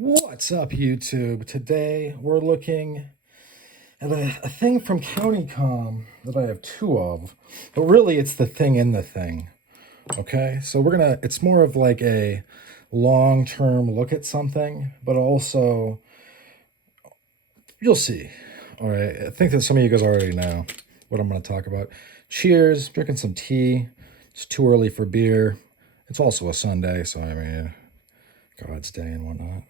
What's up, YouTube? Today we're looking at a thing from CountyCom that I have two of, but really it's the thing in the thing. Okay, so it's more of like a long-term look at something, but also, you'll see. All right, I think that some of you guys already know what I'm going to talk about. Cheers, drinking some tea. It's too early for beer. It's also a Sunday, so I mean, God's day and whatnot.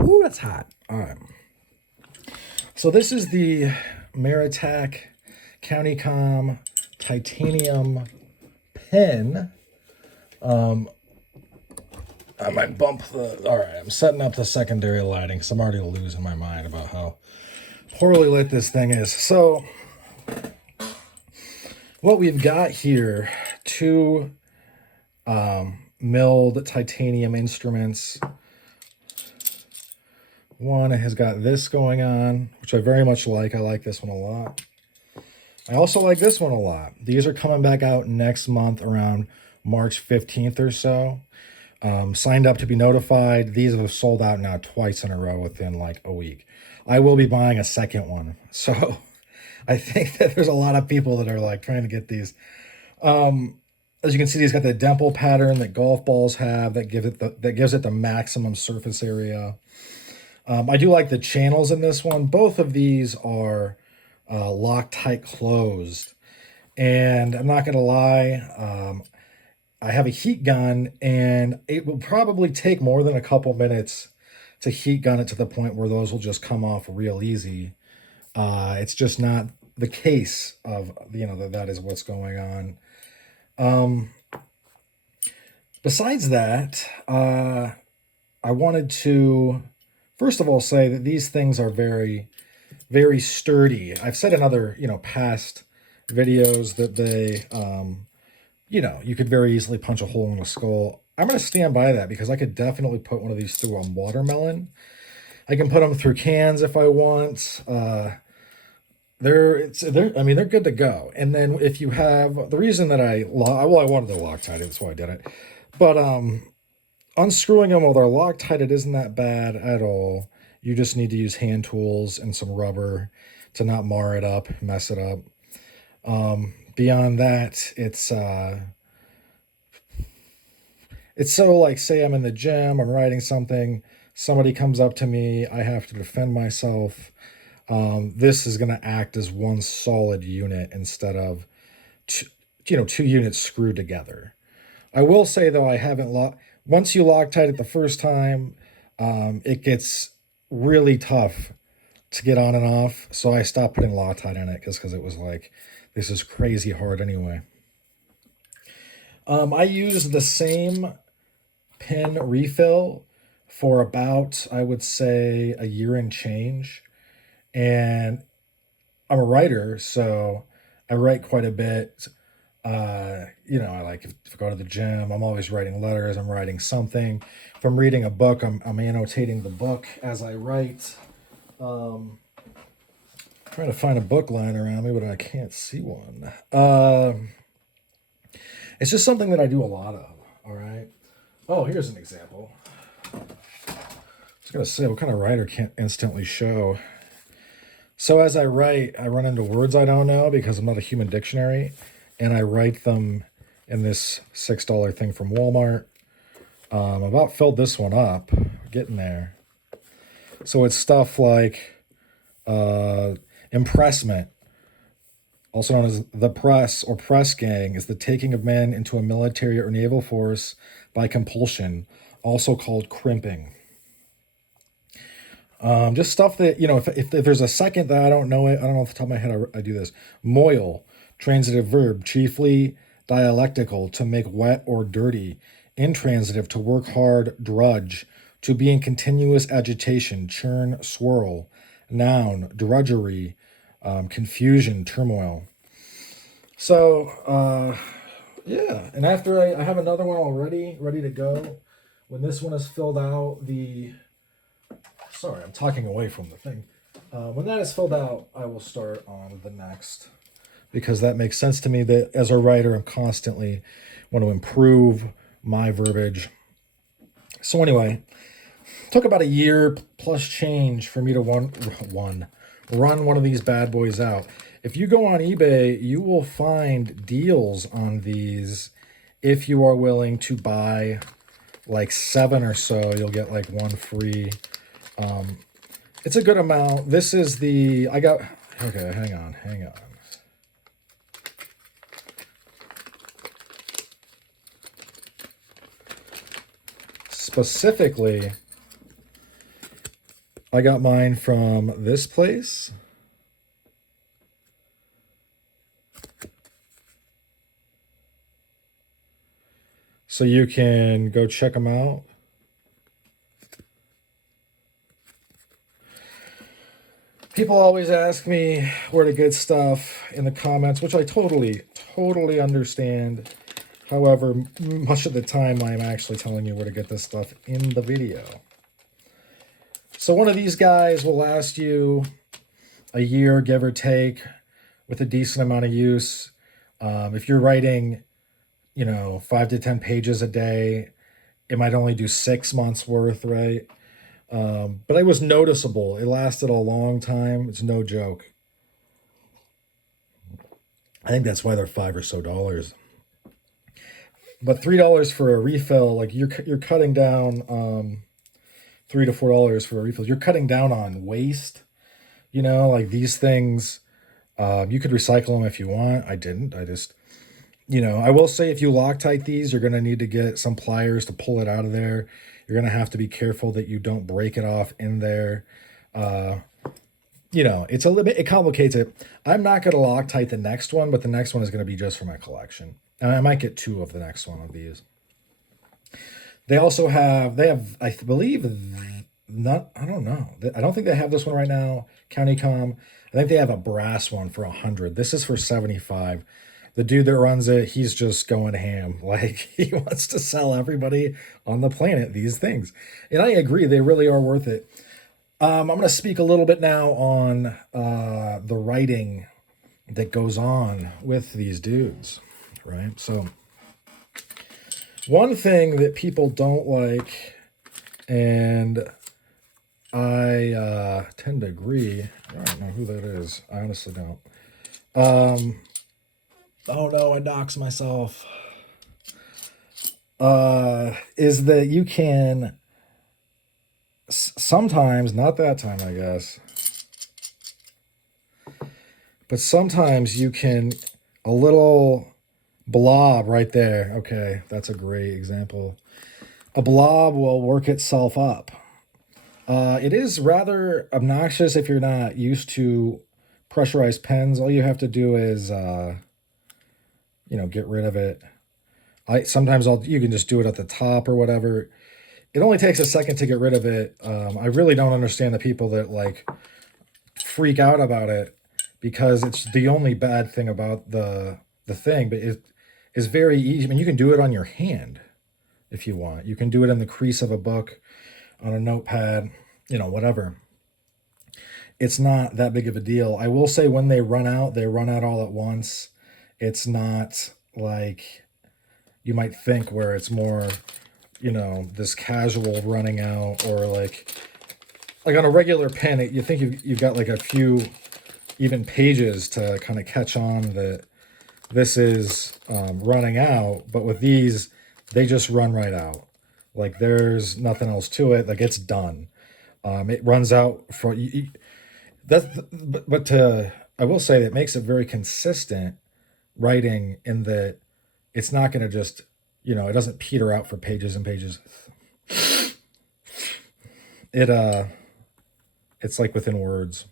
Ooh, that's hot. All right. So this is the Meritac CountyCom titanium pen. I might bump the... All right, I'm setting up the secondary lighting because I'm already losing my mind about how poorly lit this thing is. So what we've got here, two milled titanium instruments. One has got this going on, which I very much like. I like this one a lot. I also like this one a lot. These are coming back out next month around March 15th or so. Signed up to be notified. These have sold out now twice in a row within like a week. I will be buying a second one. So I think that there's a lot of people that are like trying to get these. As you can see, these got the dimple pattern that golf balls have that gives it the maximum surface area. I do like the channels in this one. Both of these are Loctite closed. And I'm not going to lie, I have a heat gun, and it will probably take more than a couple minutes to heat gun it to the point where those will just come off real easy. It's just not the case of, that is what's going on. Besides that, I wanted to, first of all, say that these things are very, very sturdy. I've said in other, past videos that they, you could very easily punch a hole in a skull. I'm going to stand by that because I could definitely put one of these through a watermelon. I can put them through cans if I want. They're good to go. And then if you have, the reason that I wanted to Loctite, that's why I did it. But unscrewing them while they're Loctite, it isn't that bad at all. You just need to use hand tools and some rubber to not mar it up, mess it up. Beyond that, it's so like, say I'm in the gym, I'm writing something, somebody comes up to me, I have to defend myself. This is going to act as one solid unit instead of two units screwed together. I will say though, I haven't once you Loctite it the first time, it gets really tough to get on and off. So I stopped putting Loctite in it because it was like, this is crazy hard anyway. I use the same pen refill for about, I would say, a year and change. And I'm a writer, so I write quite a bit. I like if I go to the gym, I'm always writing letters. I'm writing something. If I'm reading a book, I'm annotating the book as I write. Trying to find a book lying around me, but I can't see one. It's just something that I do a lot of. All right. Oh, here's an example. I was gonna say, what kind of writer can't instantly show? So as I write, I run into words I don't know because I'm not a human dictionary, and I write them in this $6 thing from Walmart. I'm about filled this one up, getting there. So it's stuff like impressment, also known as the press or press gang, is the taking of men into a military or naval force by compulsion, also called crimping. Just stuff that, if there's a second that I don't know off the top of my head, I do this. Moil, transitive verb, chiefly dialectical, to make wet or dirty. Intransitive, to work hard, drudge, to be in continuous agitation, churn, swirl. Noun, drudgery, confusion, turmoil. So, yeah. And after I have another one already ready to go. When this one is filled out, sorry, I'm talking away from the thing. When that is filled out, I will start on the next. because that makes sense to me that as a writer, I'm constantly want to improve my verbiage. So anyway, it took about a year plus change for me to run one of these bad boys out. If you go on eBay, you will find deals on these. If you are willing to buy like 7 or so, you'll get like 1 free. It's a good amount. This is the, okay, hang on. Specifically, I got mine from this place. So you can go check them out. People always ask me where to get stuff in the comments, which I totally understand. However, much of the time I'm actually telling you where to get this stuff in the video. So one of these guys will last you a year, give or take, with a decent amount of use. If you're writing, 5 to 10 pages a day, it might only do 6 months worth, right? But it was noticeable. It lasted a long time. It's no joke. I think that's why they're $5 or so. But $3 for a refill, like you're cutting down $3 to $4 for a refill. You're cutting down on waste. Like these things, you could recycle them if you want. I didn't. I just, I will say if you Loctite these, you're going to need to get some pliers to pull it out of there. You're going to have to be careful that you don't break it off in there. It's a little bit, it complicates it. I'm not going to Loctite the next one, but the next one is going to be just for my collection. And I might get 2 of the next one of these. They have, I believe, I don't know. I don't think they have this one right now. County Com. I think they have a brass one for 100. This is for 75. The dude that runs it, he's just going ham. Like, he wants to sell everybody on the planet these things. And I agree, they really are worth it. I'm going to speak a little bit now on the writing that goes on with these dudes, right? So, one thing that people don't like, and I tend to agree, I don't know who that is. I honestly don't. Oh no, I doxed myself. Is that you can sometimes, not that time, I guess, but sometimes you can, a little blob right there. Okay, that's a great example. A blob will work itself up. It is rather obnoxious if you're not used to pressurized pens. All you have to do is, get rid of it. You can just do it at the top or whatever. It only takes a second to get rid of it. I really don't understand the people that like freak out about it because it's the only bad thing about the thing, but it is very easy. I mean, you can do it on your hand if you want. You can do it in the crease of a book, on a notepad, whatever. It's not that big of a deal. I will say when they run out all at once. It's not like you might think where it's more, this casual running out, or like on a regular pen, you think you've got like a few even pages to kind of catch on that this is running out. But with these, they just run right out. Like there's nothing else to it. Like it's done. It runs out for I will say that it makes it very consistent writing in that it's not going to just, it doesn't peter out for pages and pages. It's like within words.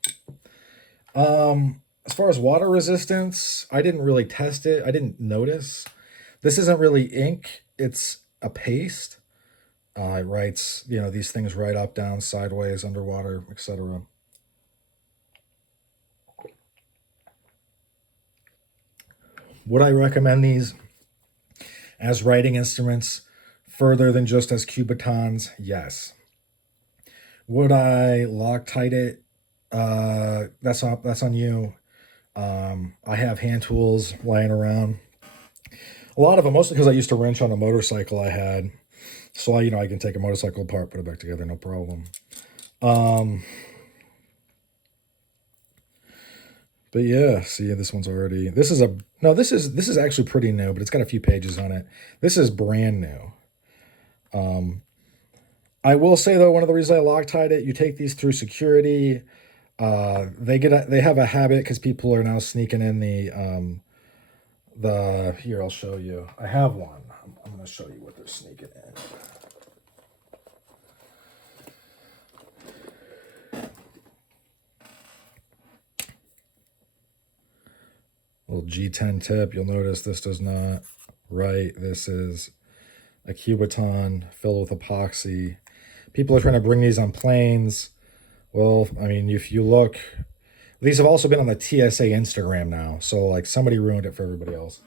As far as water resistance, I didn't really test it. I didn't notice. This isn't really ink. It's a paste. It writes, these things right up, down, sideways, underwater, etc. Would I recommend these as writing instruments further than just as cubitons? Yes. Would I Loctite it? That's on you. I have hand tools lying around. A lot of them, mostly because I used to wrench on a motorcycle I had. So I can take a motorcycle apart, put it back together, no problem. But yeah, see, this one's already. This is a no. This is actually pretty new, but it's got a few pages on it. This is brand new. I will say though, one of the reasons I Loctite it, you take these through security. They have a habit because people are now sneaking in the here. I'll show you. I have one. I'm going to show you what they're sneaking in. Little G10 tip. You'll notice this does not write. This is a Cubiton filled with epoxy. People are trying to bring these on planes. Well, I mean, if you look, these have also been on the TSA Instagram now. So, like, somebody ruined it for everybody else.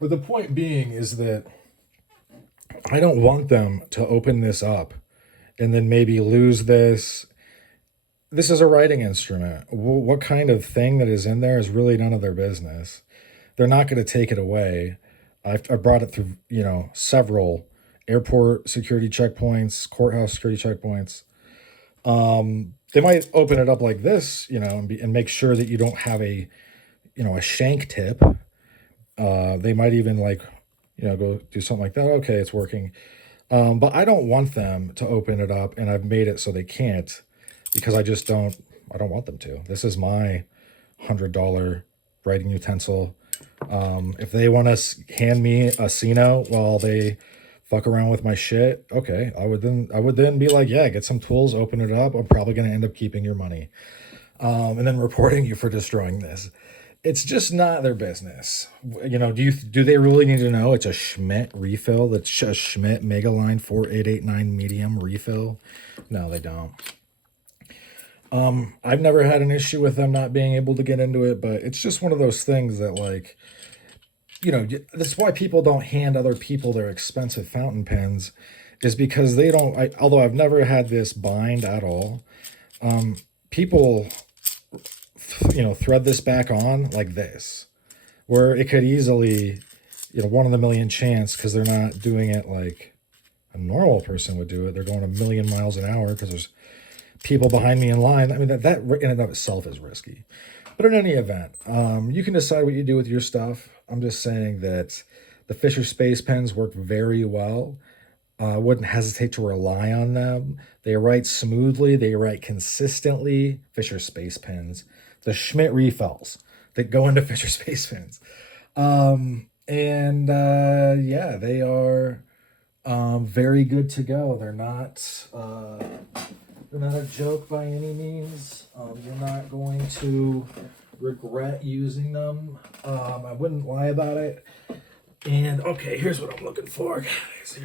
But the point being is that I don't want them to open this up and then maybe lose this. This is a writing instrument. What kind of thing that is in there is really none of their business. They're not going to take it away. I brought it through, several airport security checkpoints, courthouse security checkpoints. They might open it up like this, and make sure that you don't have a shank tip. They might even go do something like that. Okay, it's working. But I don't want them to open it up, and I've made it so they can't because I don't want them to. This is my $100 writing utensil. If they want to hand me a Sino while they fuck around with my shit, okay, I would then be like, yeah, get some tools, open it up. I'm probably going to end up keeping your money, and then reporting you for destroying this. It's just not their business. Do they really need to know it's a Schmidt refill? That's a Schmidt MegaLine 4889 medium refill? No, they don't. I've never had an issue with them not being able to get into it, but it's just one of those things that that's why people don't hand other people their expensive fountain pens, is because they don't. Although I've never had this bind at all, people, thread this back on like this, where it could easily, one in a million chance, because they're not doing it like a normal person would do it. They're going a million miles an hour because there's people behind me in line. I mean, that in and of itself is risky. But in any event, you can decide what you do with your stuff. I'm just saying that the Fisher Space Pens work very well. I wouldn't hesitate to rely on them. They write smoothly. They write consistently. Fisher Space Pens. The Schmidt refills that go into Fisher Space Pens. Yeah, they are very good to go. They're not a joke by any means. You're not going to regret using them. I wouldn't lie about it. And okay, here's what I'm looking for, guys.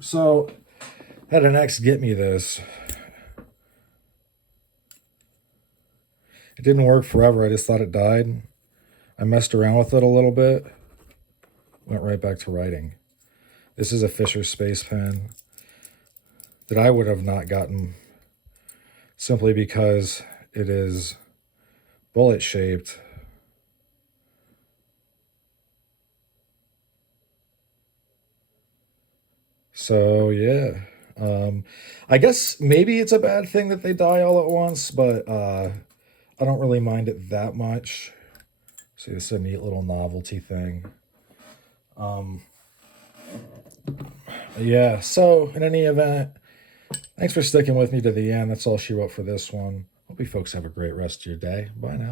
So, I had an ex get me this. It didn't work forever. I just thought it died. I messed around with it a little bit. Went right back to writing. This is a Fisher Space Pen that I would have not gotten simply because it is bullet shaped. So yeah, I guess maybe it's a bad thing that they die all at once, but I don't really mind it that much. See, this is a neat little novelty thing. Yeah, so in any event, thanks for sticking with me to the end. That's all she wrote for this one. Hope you folks have a great rest of your day. Bye now.